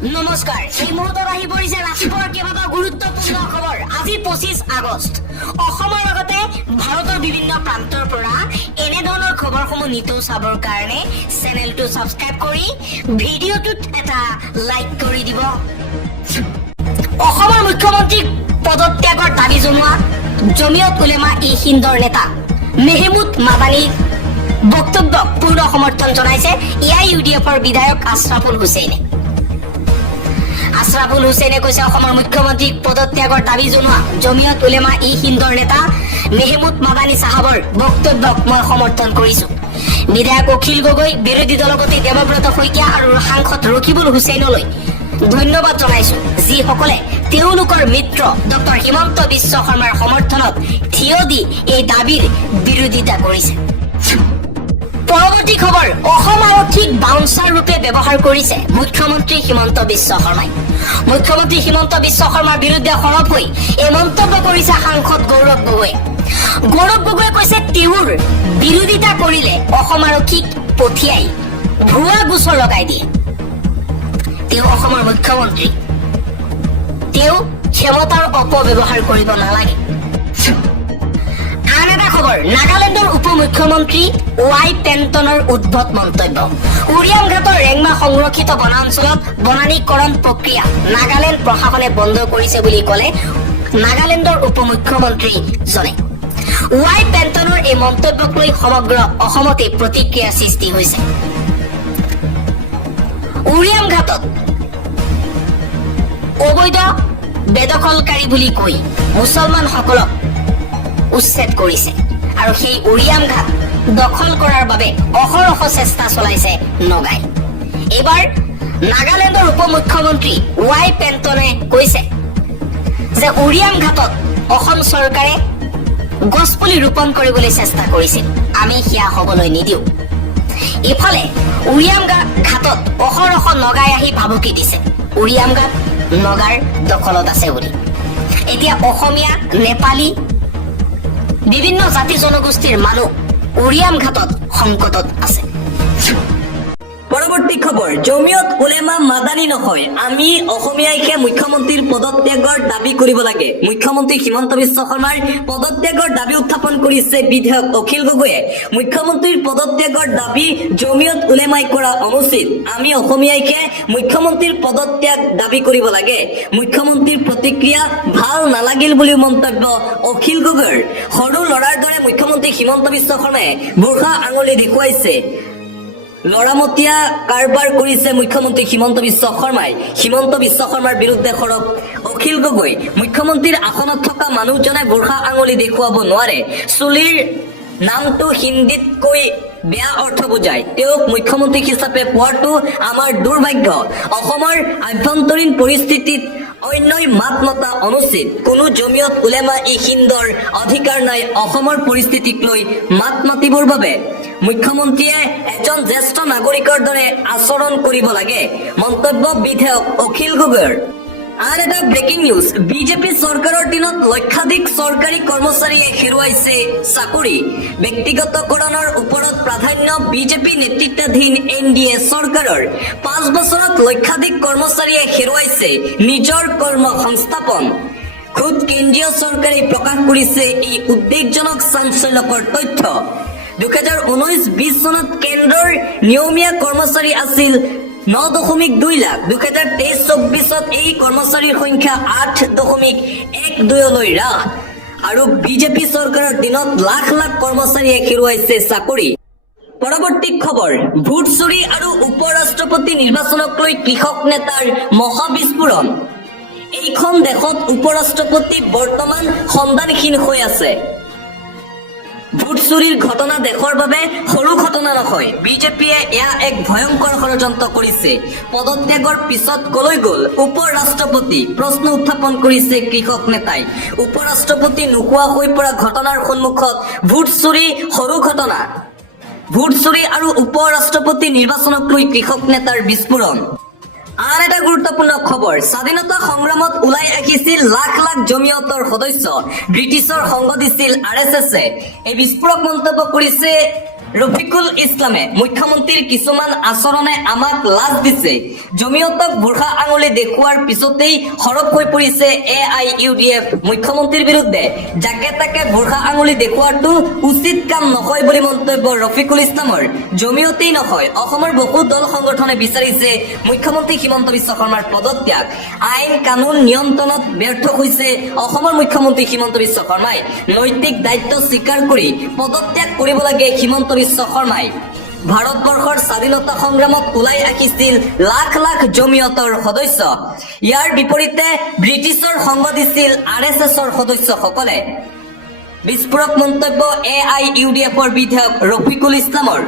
নমস্কাৰ এই মুহূৰ্তত আহি পৰিছে ৰাতিপুৱাৰ কেইবাটাও গুৰুত্বপূৰ্ণ খবৰ। আজি 25 আগষ্ট। অসমৰ লগতে ভাৰতৰ বিভিন্ন প্ৰান্তৰ পৰা এনেধৰণৰ খবৰসমূহ নিতৌ চাবৰ কাৰণে চেনেলটো ছাবস্ক্ৰাইব কৰি ভিডিঅ'টোত এটা লাইক কৰি দিব। অসমৰ মুখ্যমন্ত্ৰীক পদত্যাগৰ দাবী জনোৱা জমিয়ত উলেমা ই হিন্দৰ নেতা মেহমুদ মাদানীৰ বক্তব্যক পূৰ্ণ সমৰ্থন জনাইছে AIUDFৰ বিধায়ক আশ্ৰাফুল হুছেইনে। আশ্ৰাফুল হুছেইনে কৈছে অসমৰ মুখ্যমন্ত্ৰীক পদত্যাগৰ দাবী জনোৱা জমিয়ত উলেমা ই হিন্দৰ নেতা মেহমুদ মাদানী চাহাবৰ বক্তব্যক মই সমৰ্থন কৰিছো। বিধায়ক অখিল গগৈ, বিৰোধী দলপতি দেৱব্ৰত শইকীয়া আৰু সাংসদ ৰকিবুল হুছেইনলৈ ধন্যবাদ জনাইছো, যিসকলে তেওঁলোকৰ মিত্ৰ ডক্টৰ হিমন্ত বিশ্ব শৰ্মাৰ সমৰ্থনত থিয় দি এই দাবীৰ বিৰোধিতা কৰিছে। পৰৱৰ্তী খবৰ, অসম আৰক্ষীক বাউন্সাৰ ৰূপে ব্যৱহাৰ কৰিছে মুখ্যমন্ত্ৰী হিমন্ত বিশ্ব শৰ্মাই। মুখ্যমন্ত্ৰী হিমন্ত বিশ্ব শৰ্মাৰ বিৰুদ্ধে সৰব হৈ এই মন্তব্য কৰিছে সাংসদ গৌৰৱ গগৈয়ে। গৌৰৱ গগৈয়ে কৈছে তেওঁৰ বিৰোধিতা কৰিলে অসম আৰক্ষীক পঠিয়াই ভুৱা গোচৰ লগাই দিয়ে। তেওঁ অসমৰ মুখ্যমন্ত্ৰী, তেওঁ ক্ষমতাৰ অপব্যৱহাৰ কৰিব নালাগে। আন এটা খবৰ, নাগালেণ্ডৰ উপ মুখ্যমন্ত্ৰী ৱাই পেণ্টনৰ উদ্ভট মন্তব্য। উৰিয়াম ঘাটৰ ৰেংমা সংৰক্ষিত বনাঞ্চলত বনানীকৰণ প্ৰক্ৰিয়া নাগালেণ্ড প্ৰশাসনে বন্ধ কৰিছে বুলি ক'লে নাগালেণ্ডৰ উপ মুখ্যমন্ত্ৰীজনে। ৱাই পেণ্টনৰ এই মন্তব্যক লৈ সমগ্ৰ অসমতে প্ৰতিক্ৰিয়াৰ সৃষ্টি হৈছে। উৰিয়াম ঘাটত অবৈধ বেদখলকাৰী বুলি কৈ মুছলমানসকলক উচ্ছেদ কৰিছে আৰু সেই উৰিয়াম ঘাট দখল কৰাৰ বাবে অহৰহ চেষ্টা চলাইছে নগাই। এইবাৰ নাগালেণ্ডৰ উপ মুখ্যমন্ত্ৰী ৱাই পেণ্টনে কৈছে যে উৰিয়াম ঘাটত অসম চৰকাৰে গছপুলি ৰোপণ কৰিবলৈ চেষ্টা কৰিছিল, আমি সেয়া হ'বলৈ নিদিওঁ। ইফালে উৰিয়াম ঘাটত অহৰহ নগাই আহি ভাবুকি দিছে উৰিয়াম ঘাট নগাৰ দখলত আছে বুলি। এতিয়া অসমীয়া, নেপালী, বিভিন্ন জাতি জনগোষ্ঠীৰ মানুহ উৰিয়াম ঘাটত সংকটত আছে। পৰৱৰ্তী খবৰ, জমিয়ত উলেমা মাদানী নহয়, আমি অসমীয়াইকে মুখ্যমন্ত্ৰীৰ পদত্যাগৰ দাবী কৰিব লাগে। মুখ্যমন্ত্ৰী হিমন্ত বিশ্ব শৰ্মাৰ পদত্যাগৰ দাবী উত্থাপন কৰিছে বিধায়ক অখিল গগৈয়ে। মুখ্যমন্ত্ৰীৰ পদত্যাগৰ দাবী জমিয়ত উলেমাই কৰা অনুচিত, আমি অসমীয়াইকে মুখ্যমন্ত্ৰীৰ পদত্যাগ দাবী কৰিব লাগে। মুখ্যমন্ত্ৰীৰ প্ৰতিক্ৰিয়া ভাল নালাগিল বুলি মন্তব্য অখিল গগৈৰ। সৰু ল'ৰাৰ দৰে মুখ্যমন্ত্ৰী হিমন্ত বিশ্ব শৰ্মাই বুঢ়া আঙুলি দেখুৱাইছে। লৰামতীয়া কাৰবাৰ কৰিছে মুখ্যমন্ত্ৰী হিমন্ত বিশ্ব শৰ্মাই। হিমন্ত বিশ্ব শৰ্মাৰ বিৰুদ্ধে সৰব অখিল গগৈ। মুখ্যমন্ত্ৰীৰ আসনত থকা মানুহজনে বুঢ়া আঙুলি দেখুৱাব নোৱাৰে। চুলিৰ নামটো হিন্দীতকৈ বেয়া অৰ্থ বুজায়, তেওঁক মুখ্যমন্ত্ৰী হিচাপে পোৱাটো আমাৰ দুৰ্ভাগ্য। অসমৰ আভ্যন্তৰীণ পৰিস্থিতিত অন্যই মাত মতা অনুচিত। কোনো জমিয়ত উলেমা ই হিন্দৰ অধিকাৰ নাই অসমৰ পৰিস্থিতিক লৈ মাত মাতিবৰ বাবে। মুখ্যমন্ত্ৰীয়ে এজন জ্যেষ্ঠ নাগৰিকৰ দৰে আচৰণ কৰিব লাগে, মন্তব্য বিধায়ক অখিল গগৈৰ। আন এটা ব্ৰেকিং নিউজ, বিজেপি চৰকাৰৰ দিনত লক্ষাধিক চৰকাৰী কৰ্মচাৰীয়ে হেৰুৱাইছে চাকৰি। ব্যক্তিগতকৰণৰ ওপৰত প্ৰাধান্য বিজেপি নেতৃত্বাধীন NDA চৰকাৰৰ। 5 বছৰত লক্ষাধিক কৰ্মচাৰীয়ে হেৰুৱাইছে নিজৰ কৰ্ম সংস্থাপন। খুদ কেন্দ্ৰীয় চৰকাৰে প্ৰকাশ কৰিছে এই উদ্বেগজনক চাঞ্চল্যকৰ তথ্য। 2019-20 চনত কেন্দ্ৰৰ নিয়মীয়া কৰ্মচাৰী আছিল 9.2 লাখ। 2023-24 এই কৰ্মচাৰীৰ সংখ্যা 8.12লৈ হ্ৰাস। আৰু বিজেপি চৰকাৰৰ দিনত লাখ লাখ কৰ্মচাৰীয়ে হেৰুৱাইছে চাকৰি। পৰৱৰ্তী খবৰ, ভোট চুৰি আৰু উপ ৰাষ্ট্ৰপতি নিৰ্বাচনক লৈ কৃষক নেতাৰ মহাবিস্ফোৰণ। এইখন দেশত উপ ৰাষ্ট্ৰপতি বৰ্তমান সন্ধানহীন হৈ আছে। ভোট চুৰিৰ ঘটনা দেশৰ বাবে সৰু ঘটনা নহয়। বিজেপিয়ে এয়া এক ভয়ংকৰ ষড়যন্ত্ৰ কৰিছে। পদত্যাগৰ পিছত কলৈ গ'ল উপ ৰাষ্ট্ৰপতি, প্ৰশ্ন উত্থাপন কৰিছে কৃষক নেতাই। উপ ৰাষ্ট্ৰপতি নোহোৱা হৈ পৰা ঘটনাৰ সন্মুখত ভোট চুৰি সৰু ঘটনা। ভোট চুৰি আৰু উপ ৰাষ্ট্ৰপতি নিৰ্বাচনক লৈ কৃষক নেতাৰ বিস্ফোৰণ। আন এটা গুৰুত্বপূৰ্ণ খবৰ, স্বাধীনতা সংগ্ৰামত ওলাই আহিছিল লাখ লাখ জমিয়তৰ সদস্য, ব্ৰিটিছৰ সংগ দিছিল RSS। এই বিস্ফোৰক মন্তব্য কৰিছে ৰফিকুল ইছলামে মুখ্যমন্ত্ৰীৰ কিছুমান আচৰণে আমাক লাজ দিছে। জমিয়তক বুঢ়া আঙুলি দেখুওৱাৰ পিছতেই সৰব হৈ পৰিছে AIUDF মুখ্যমন্ত্ৰীৰ বিৰুদ্ধে। যাকে তাকে বুঢ়া আঙুলি দেখুওৱাটো উচিত কাম নহয় বুলি মন্তব্য ৰফিকুল ইছলামৰ। জমিয়তেই নহয়, অসমৰ বহু দল সংগঠনে বিচাৰিছে মুখ্যমন্ত্ৰী হিমন্ত বিশ্ব শৰ্মাৰ পদত্যাগ। আইন কানুন নিয়ন্ত্ৰণত ব্যৰ্থ হৈছে অসমৰ মুখ্যমন্ত্ৰী হিমন্ত বিশ্ব শৰ্মাই। নৈতিক দায়িত্ব স্বীকাৰ কৰি পদত্যাগ কৰিব লাগে হিমন্ত বিশ্ব শৰ্মাই। ভাৰতবৰ্ষৰ স্বাধীনতা সংগ্ৰামত ওলাই আহিছিল লাখ লাখ জমিয়তৰ সদস্য। ইয়াৰ বিপৰীতে ব্ৰিটিছৰ সংগ দিছিল RSSৰ সদস্যসকলে। বিস্ফোৰক মন্তব্য AIUDFৰ বিধায়ক ৰফিকুল ইছলামৰ।